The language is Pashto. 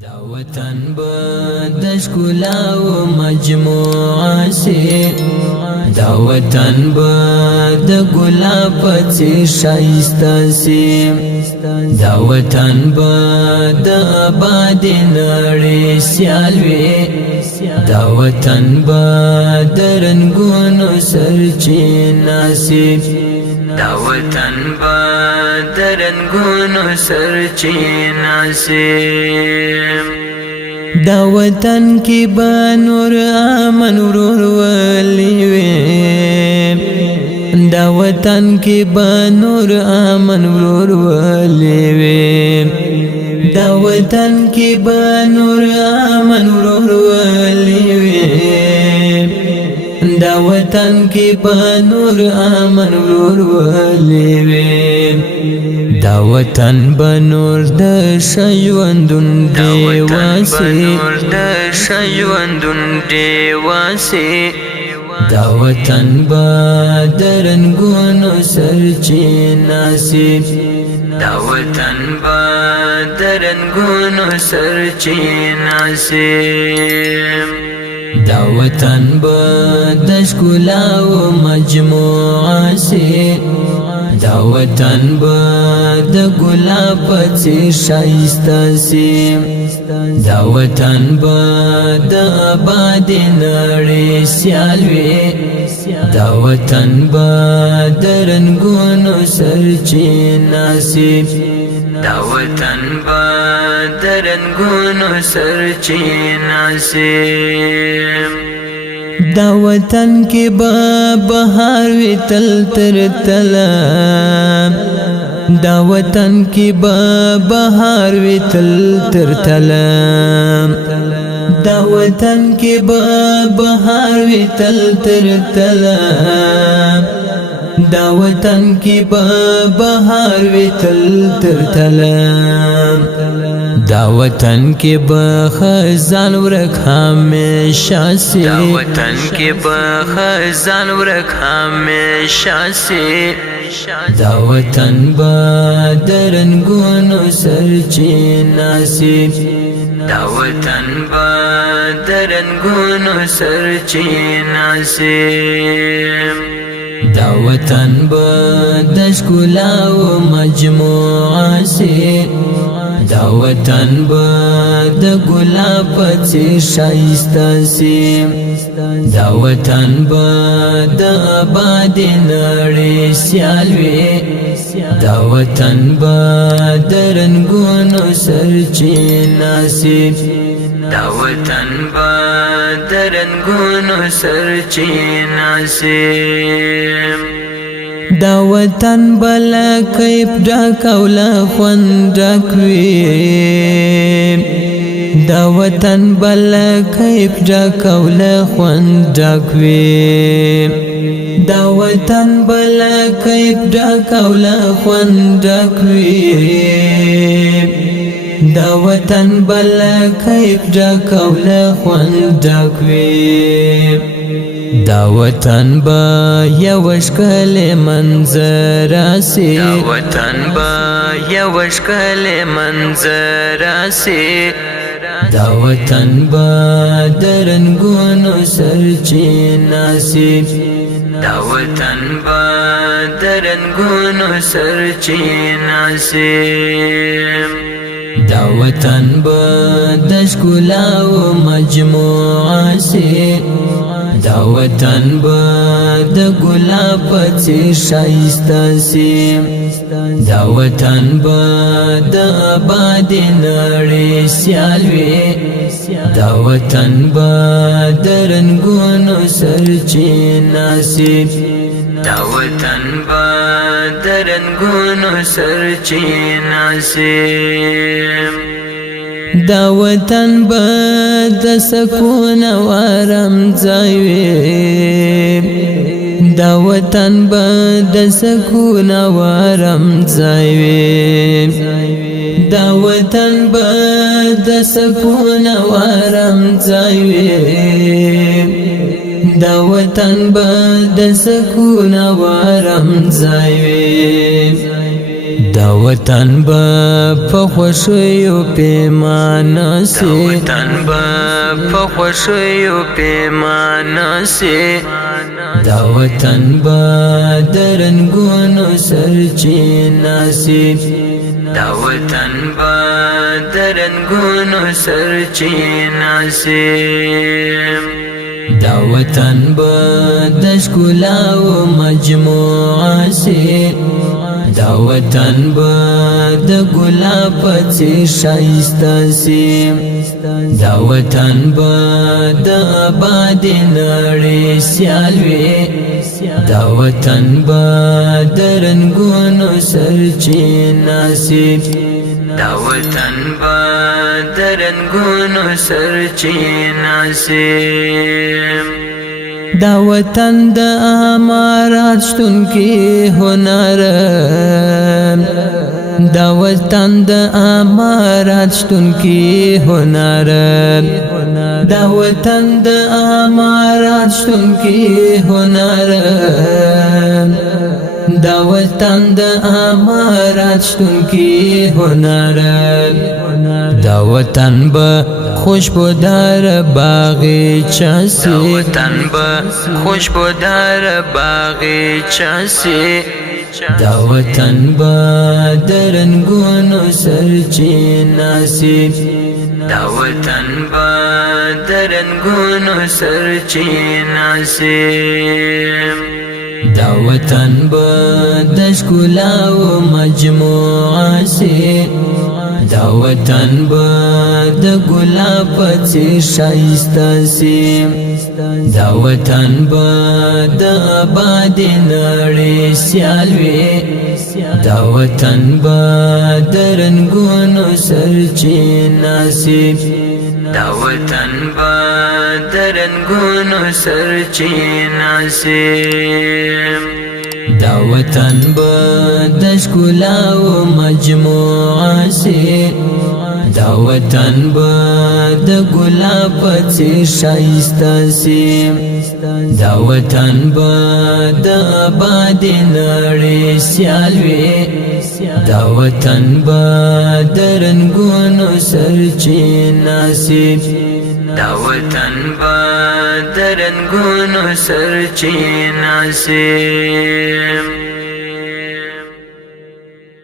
دا وطن به د ښکلا و مجموعه سي، دا وطن به د ګلاب په څېر ښایسته سي، دا وطن به د آبادې نړۍ سیال وي، دا وطن به د رنګونو سرچینه سي، دا وطن به د رنګونو سرچینه سي. دا وطن کې به نور امن ورورولي وي، دا وطن کې به نور امن ورورولي وي، دا وطن کې به نور امن ورورولي وي، دا وطن کې به نور امن ورورولي وي، دا وطن به نور د ژوندون ډېوه سي، دا وطن به د رنګونو سرچینه سي، دا وطن به د رنګونو سرچینه سي، دا وطن به د ښکلا و مجموعه سي، دا وطن به د ګلاب په څېر ښایسته سي، دا وطن به د آبادې نړۍ سیال وي، دا وطن به د رنګونو سرچینه سي، دا وطن به د رنګونو سرچینه سي. دا وطن کې به بهار وي تل تر تله، دا وطن کې به بهار وي تل تر تله، دا وطن کې به بهار وي تل تر تله، دا وطن کې به بهار وي تل تر تله، دا وطن کې به خزان ورک همیشه سي، دا وطن کې به خزان ورک همیشه سي، دا وطن به د رنګونو سرچینه سي، دا وطن به د رنګونو سرچینه سي، دا وطن به د ښکلا و مجموعه سي، دا وطن به د ګلاب په څېر ښایسته سي، دا وطن به د آبادې نړۍ سیال وي، دا وطن به د رنګونو سرچینه سي، دا وطن به د رنګونو سرچینه سي. دا وطن بل کیف ډک او له خوند ډک وي، دا وطن بل کیف ډک او له خوند ډک وي، دا وطن بل کیف ډک او له خوند ډک وي، دا وطن بل کیف ډک او له خوند ډک وي، دا وطن به یو ښکلی منظره سي، دا وطن به یو ښکلی منظره سي، دا وطن به د رنګونو سرچینه سي، دا وطن به د رنګونو سرچینه سي، دا وطن به د ښکلا و مجموعه سي، دا وطن به د ګلاب په څېر ښایسته سي، دا وطن به د آبادې نړۍ سیال وي، دا وطن به د رنګونو سرچینه سي، دا وطن به د رنګونو سرچینه سي، دا وطن به د سکون او آرام ځای وي، دا وطن به د سکون او آرام ځای وي، دا وطن به د سکون او آرام ځای وي، دا وطن به د سکون او آرام ځای وي، دا وطن با په خوښیو پیمانه سي دا وطن با د رنګونو سرچینه سي دا وطن با د رنګونو سرچینه سي دا وطن با د ښکلا او مجموعه سي دا وطن با د ګلاب په څېر ښایسته سي دا وطن با د آبادې نړۍ سیال وي دا وطن با د رنګونو سرچینه سي دا وطن با د رنګونو سرچینه سي دا وطن د امارات شتون کې هنر دا وطن د امارات شتون کې هنر دا وطن د امارات شتون کې هنر دا وطن د امارات شتون کې هنر دا وطن به خوشبودار باغچه سي دا وطن به خوشبودار باغچه سي دا وطن با د رنګونو سرچینه سي دا وطن با د رنګونو سرچینه سي دا وطن با د ښکلا او مجموعه سي دا وطن با د ګلاب په څېر ښایسته سي دا وطن با د آبادې نړۍ سیال وي دا وطن با د رنګونو سرچینه سي دا وطن با د رنګونو سرچینه سي دا وطن با د ښکلا او مجموعه سي دا وطن با د ګلاب په څېر ښایسته سي دا وطن با د آبادې نړۍ سیال وي دا وطن با د رنګونو سرچینه سي دا وطن با د رنګونو سرچینه سي